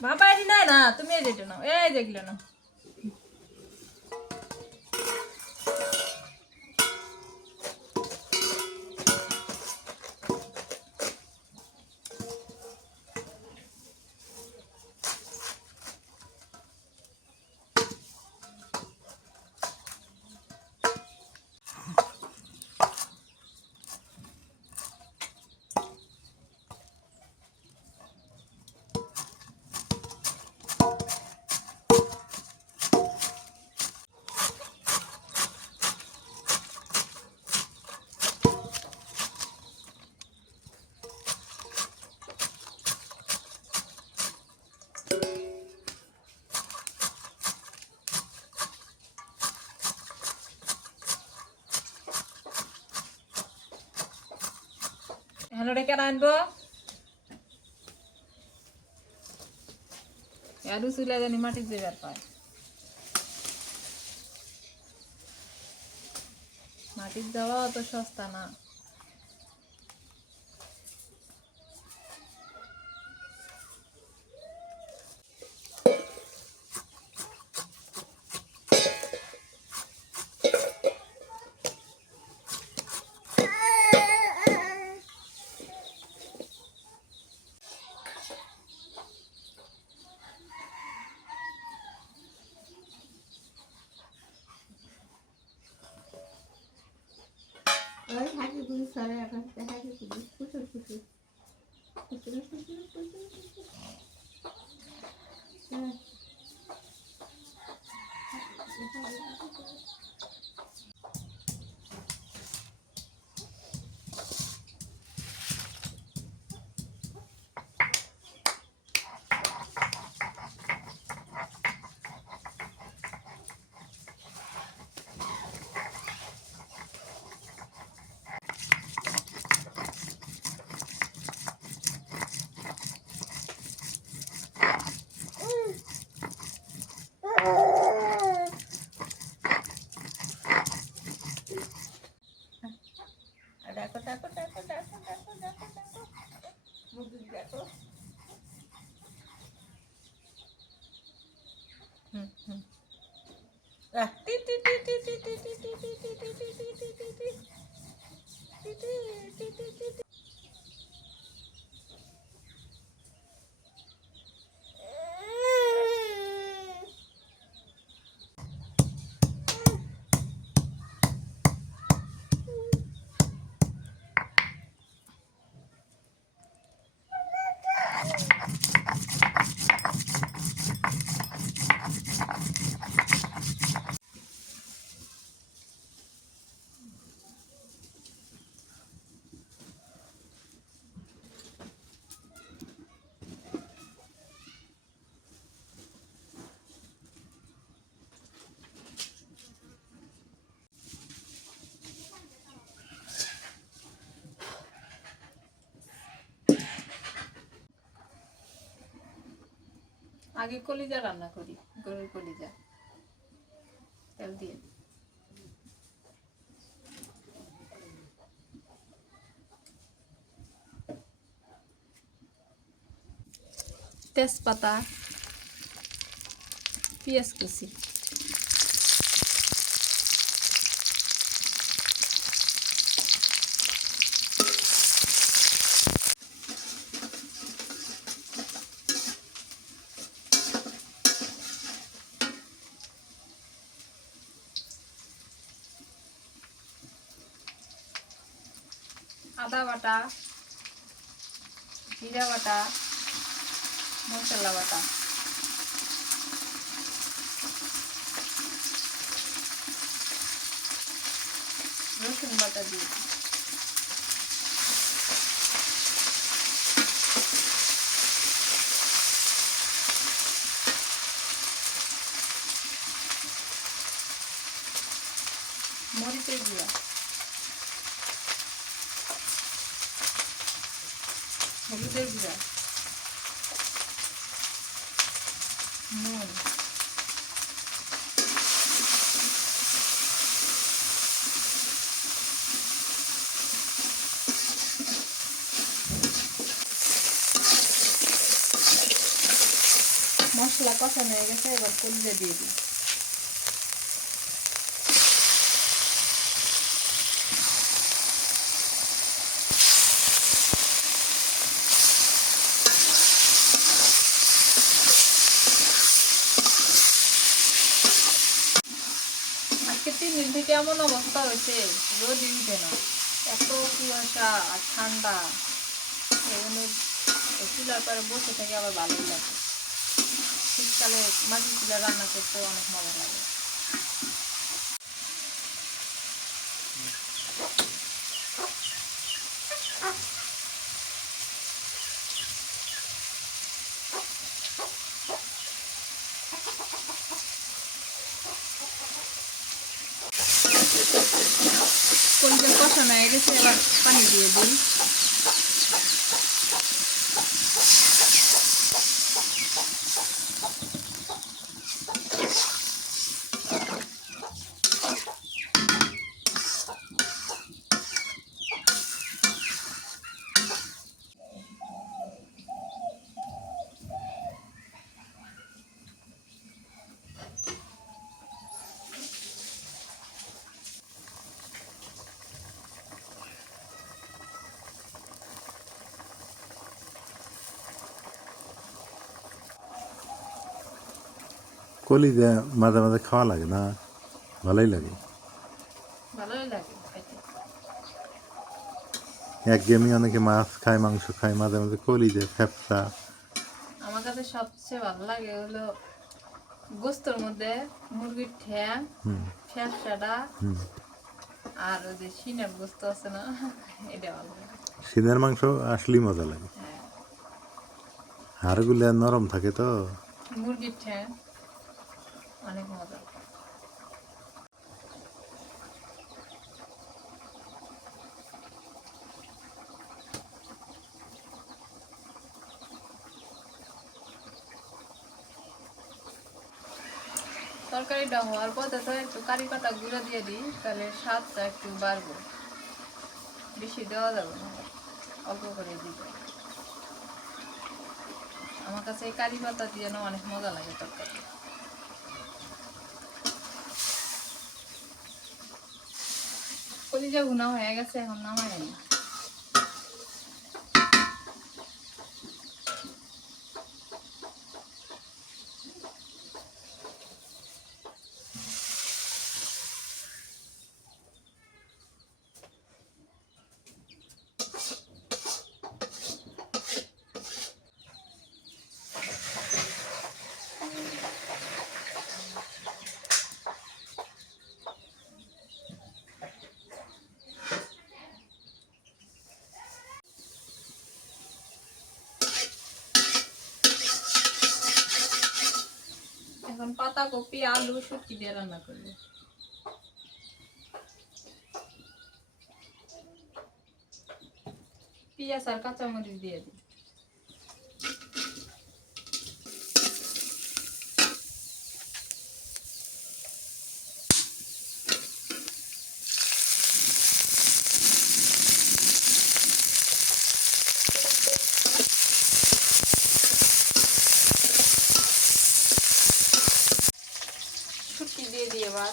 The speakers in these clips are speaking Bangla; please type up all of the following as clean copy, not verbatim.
বাবা এটি নাই না, তুমি এই যেটা নাও, এই দেখলে না। হ্যালো রেখে আনবো আলু চুলে জানি মাটি দেবার পায় মাটির দেওয়া অত সস্তা না দেখো দেখো দেখো দেখো দেখো দেখো দেখো মুরগি দেখো টি টি টি টি টি টি টি টি টি টি টি টি টি টি টি টি টি টি টি আগে কলিজা রান্না করি গরুর কলিজা তেল দিয়ে তেজপাতা পেঁয়াজ কুচি আদা বাটা জিরা বাটা মশলা বাটা মশলা কষানো হয়ে গেছে, এবার কলিজা দিয়ে দিই। আজকে 3 দিন থেকে এমন অবস্থা হয়েছে, রোদই উঠে না, এত কুয়াশা আর ঠান্ডা। এগুলো চুলার পরে বসে থেকে আবার ভালোই লাগে। শীতকালে মাটির চুলা রান্না করতে অনেক মজা লাগে। কলিজা কষানো হয়ে গেছে, এবার পানি দিয়ে দিই। কলিজা মাঝে মাঝে খাওয়া লাগে না, ভালোই লাগে। ভালোই লাগে খাইতে। একঘেয়েমি অনেকে মাছ খায়, মাংস খায়, মাঝে মাঝে কলিজা, ফ্যাপসা। আমার কাছে সবচেয়ে ভালো লাগে হলো গোস্তর মধ্যে মুরগির ঠ্যাং, ফ্যাপসাটা, আর ওই যে সিনার গোস্ত আছে না, এটা ভালো লাগে। সিনের মাংস আসলেই মজা লাগে, হ্যাঁ, হাড়গুলো নরম থাকে তো। মুরগির ঠ্যাং অনেক মজা। তরকারিটা হওয়ার পথে তো একটু কারি পাতা গুঁড়া দিয়ে দিই, তাহলে স্বাদটা একটু বাড়বে। বেশি দেওয়া যাবে না, অল্প করে দিই। আমার কাছে এই কারি পাতা দিয়ে না অনেক মজা লাগে তরকারি। কলিজা ভুনা হয়ে গেছে, এখন নামাই নি। এখন পাতাকপি, আলু, শুটকি দিয়ে রান্না করবো। পেঁয়াজ আর কাঁচামরিচ দিয়ে দিই। শুটকি দিয়ে দিই এবার।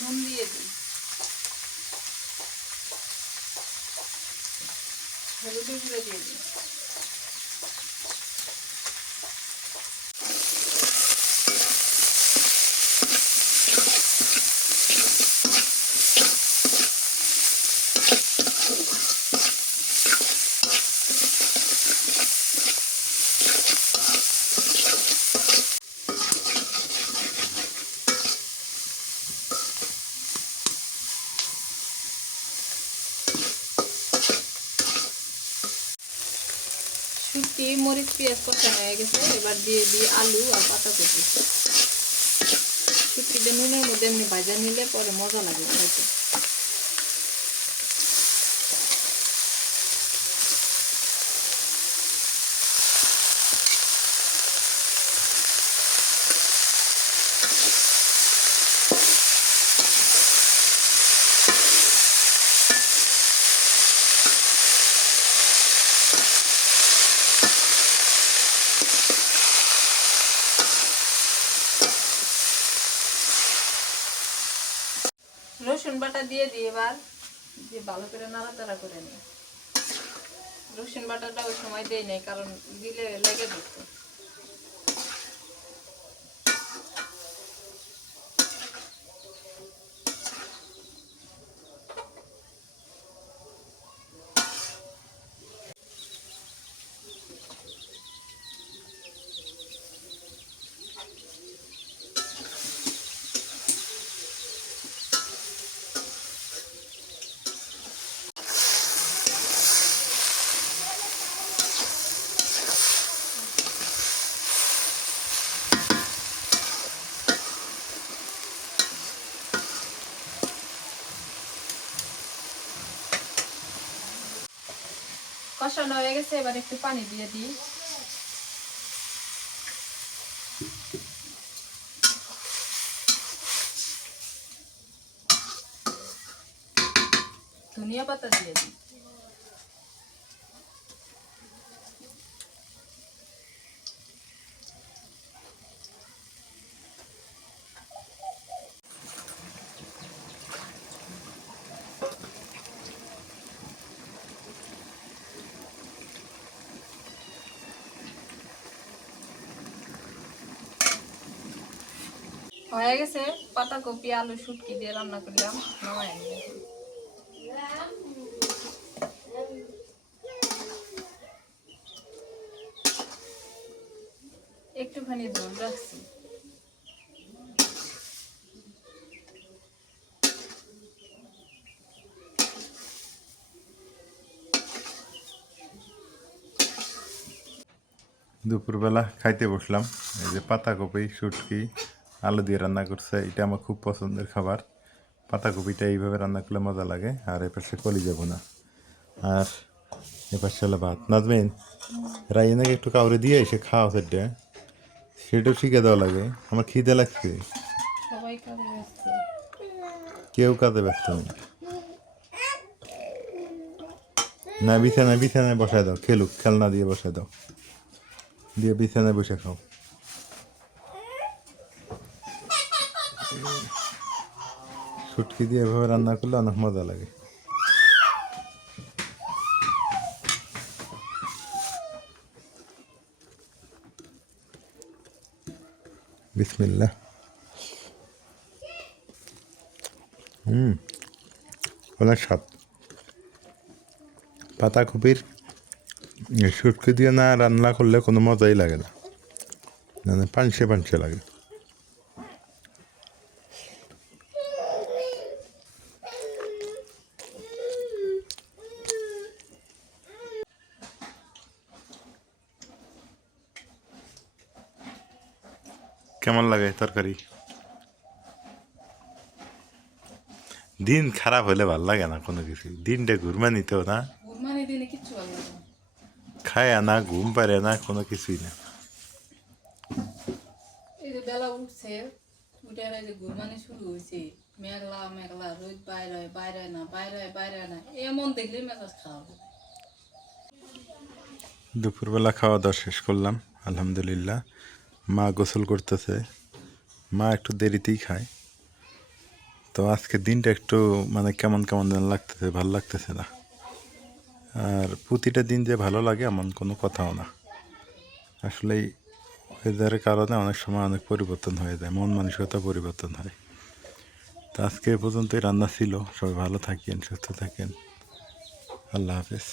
নুন দিয়ে দিই, হলুদের গুঁড়ো দিয়ে দিই। শুটকি, মরিচ, পেঁয়াজ কষানো হয়ে গেছে, এবার দিয়ে দিই আলু আর পাতাকপি। শুটকিটা নুনের মধ্যে এমনি ভাজা নিলে পরে মজা লাগে খাইতে। রসুন বাটা দিয়ে দিই এবার, দিয়ে ভালো করে নাড়াচাড়া করে নিই। রসুন বাটাটা ওই সময় দেই নাই, কারণ দিলে লেগে যেত। কষানো হয়ে গেছে, এবার একটু পানি দিয়ে দিই। ধনিয়া পাতা দিয়ে দিই। হয়ে গেছে, পাতাকপি আলু শুটকি দিয়ে রান্না করলাম, নামায় নিয়ে। একটুখানি ঝোল রাখছি। দুপুরবেলা খাইতে বসলাম, এই যে পাতাকপি শুটকি আলু দিয়ে রান্না করছে। এটা আমার খুব পছন্দের খাবার। পাতাকপিটা এইভাবে রান্না করলে মজা লাগে। আর এপাশে কলিজা ভুনা, আর এপাশে হলো ভাত। নাজমিন, রাইনাকে একটু কাউরে দিয়ে এসে খাওয়া সেটা, সেটাও শিখে দেওয়া লাগে। আমার খিদে লাগছে। সবাই কাজে ব্যস্ত। কেউ কাজে ব্যস্ত নেই। না, বিছানায় বিছানায় বসায় দাও, খেলুক, খেলনা দিয়ে বসায় দাও, দিয়ে বিছানায় বসে খাও। শুটকি দিয়ে এভাবে রান্না করলে অনেক মজা লাগে। বিসমিল্লাহ। অনেক স্বাদ। পাতাকপির শুটকি দিয়ে না রান্না করলে কোনো মজাই লাগে না, মানে পানসে পানসে লাগে। কেমন লাগে তরকারি? দিন খারাপ হলে ভাল লাগে না কোনো কিছু, দিনটা ঘুরমা নিতেও না, গুরমানি দিলে কিচ্ছু ভালো লাগে না। খায় না, ঘুম পারে না, কোনো কিছুই না। এই যে বেলা উঠছে, উঠে আর এই যে গুরমানি শুরু হয়েছে, মেঘলা মেঘলা, রোদ বাইরে হয়, বাইরে হয় না, বাইরে হয়, বাইরে হয় না, এমন দেখলে মেজাজ খারাপ হয়। দুপুরবেলা খাওয়া দাওয়া শেষ করলাম আলহামদুলিল্লাহ। মা গোসল করতেছে। মা একটু দেরিতেই খায়, তো আজকে দিনটা একটু মানে কেমন কেমন যেন লাগতেছে, ভালো লাগতেছে না। আর প্রতিটা দিন যে ভালো লাগে এমন কোনো কথাও না। আসলেই ওয়েদারের কারণে অনেক সময় অনেক পরিবর্তন হয়ে যায়, মন মানসিকতা পরিবর্তন হয়। তো আজকে এ পর্যন্তই রান্না ছিল। সবাই ভালো থাকেন, সুস্থ থাকেন। আল্লাহ হাফেজ।